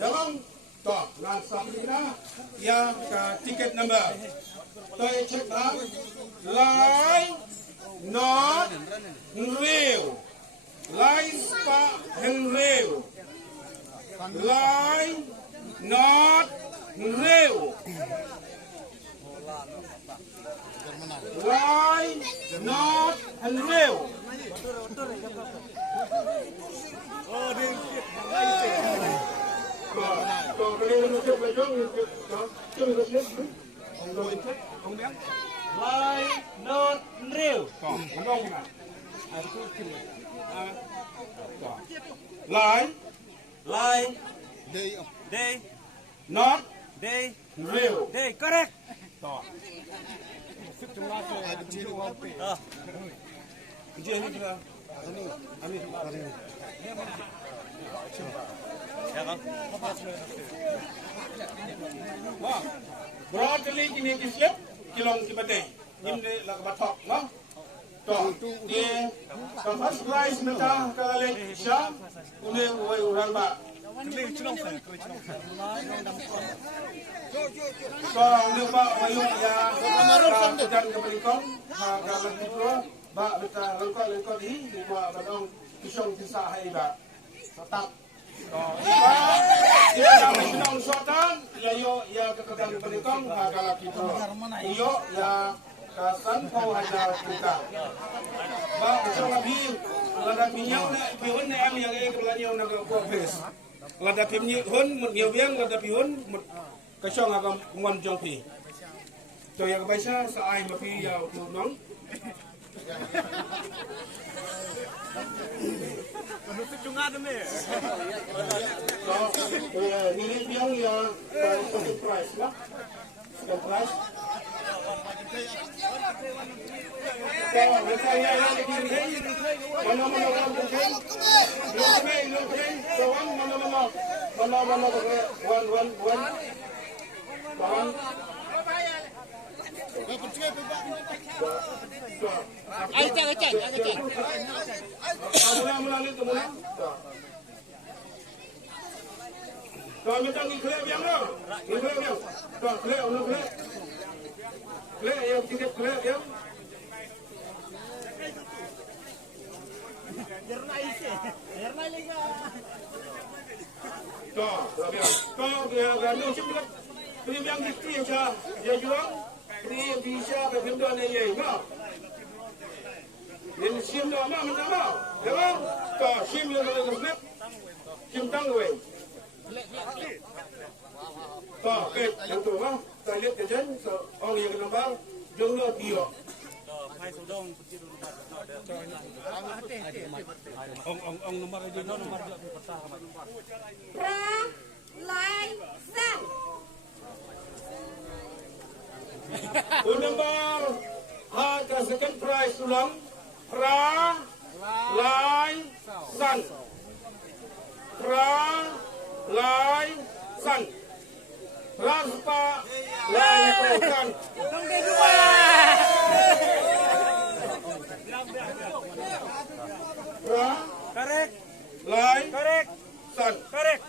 Dalam toh nan Sabrina yang ke tiket number. Toh cek line not real. Line spa real. Line not real. Line not real. Còn cái này nó chụp lại cho chụp được hết không biết line not real còn không đông mà line day not day real day correct to broadly kini kisip kilong kibate imde la batok no to dia kapas price meta kale sha une uai uran ba so lu ba wayu ya kamarun dan keberikon kalau gitu ba beta lengkot di ba badong kisong kisah hai ba tetap dia kami senang sotan ya yo ya kekedang berikong agak gitu yo ya kasan kau aja kita ba betul lagi lada pinyau ne pihun ne am yang kelanyau naga kopes lada pinyau một nhiều biang lada pihun một cái song agam ngon jong pi to ya baisa sa ai ma pi ya tu nong ini biang ya second price lah second price Kalau kita ngiklek yang lo, ngiklek yang, kalau klek, orang klek, klek yang tidak klek yang. Kalau gandung cipta, prim yang itu yang dia jual, ini bisa berbenturan yang enggak. Ini sim dah mana mana, jangan, kalau sim yang ada klek, sim tangguh. Oke, yang tua, saya lihat kejen, orang yang nombor, jumlah dia. Ông nomor aja, nomor pertama. Line set. Nombor, harga second prize ulang, line san, line san. Raspa line san. Correct. Line. Correct. San. Correct.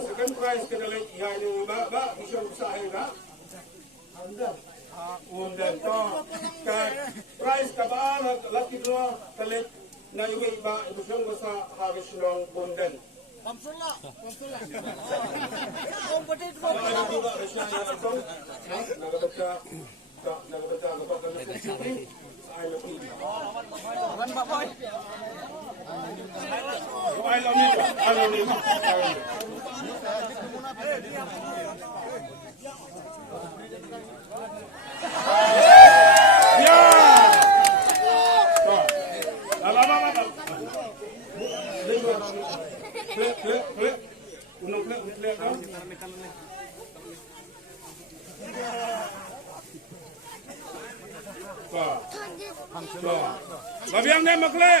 Second prize kita lagi yang ba bisa usaha enggak? Anda. Undan to price kabaan laki dua telit na yung iba ibusong ko sa habis ng bundan. Pamsula. Ano juga resya na ito? Nagabaca kapag nagsisimpi sa ay laki. Wan baboy. Alam nito. Klik. Unang klik kan? Pak. Babiang na makle.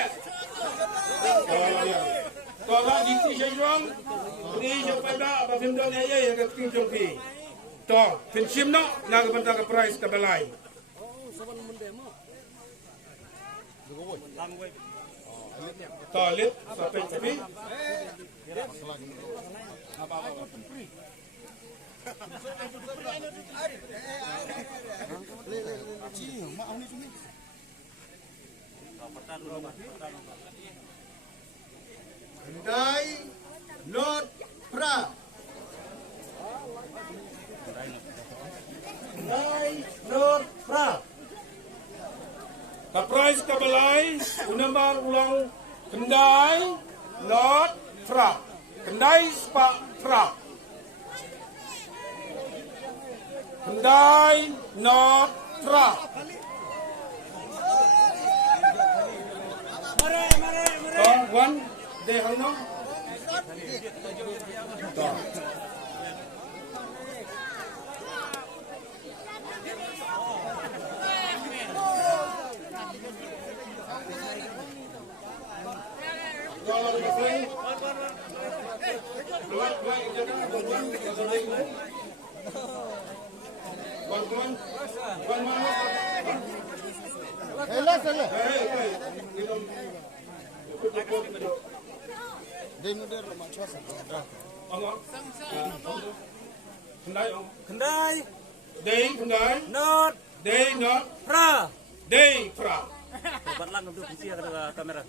Ko ba di ti jong. Ni je pada babim do ne ye ga ting jong pi. To pensim no na ga banta ka price ka balai. To lit sa pe tapi. Kendai Not Pra. Kendai Not Pra. Ka price ka balai unambar ulang kendai not fra. Kendai spa fra. Kendai not fra. One day hano. Kendai. Kendai Not. not Pra. fra. Buat lang untuk visi ke kamera.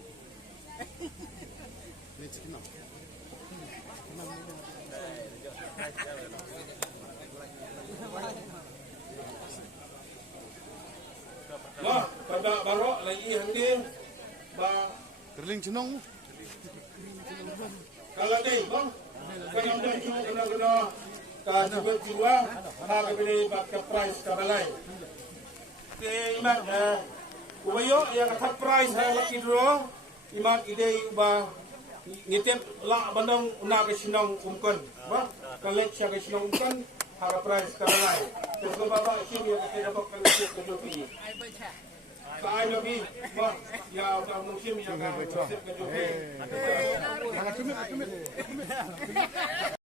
Wah, pada barok lagi handir ba Kerling cenong. kalau deh bang kalau dah cuma kena ka juga jiwa harga beli bak ka price ka balai te iman ubayo yang ka price ha laki dro iman ide uba ngitem la bandang una ka sinong umkon ba kalet siya ka sinong umkon harga price ka balai terus ko baba sini ya ka dapat ka ka jopi Saya lagi, bah, ya udah musim yang kan, ka jopi.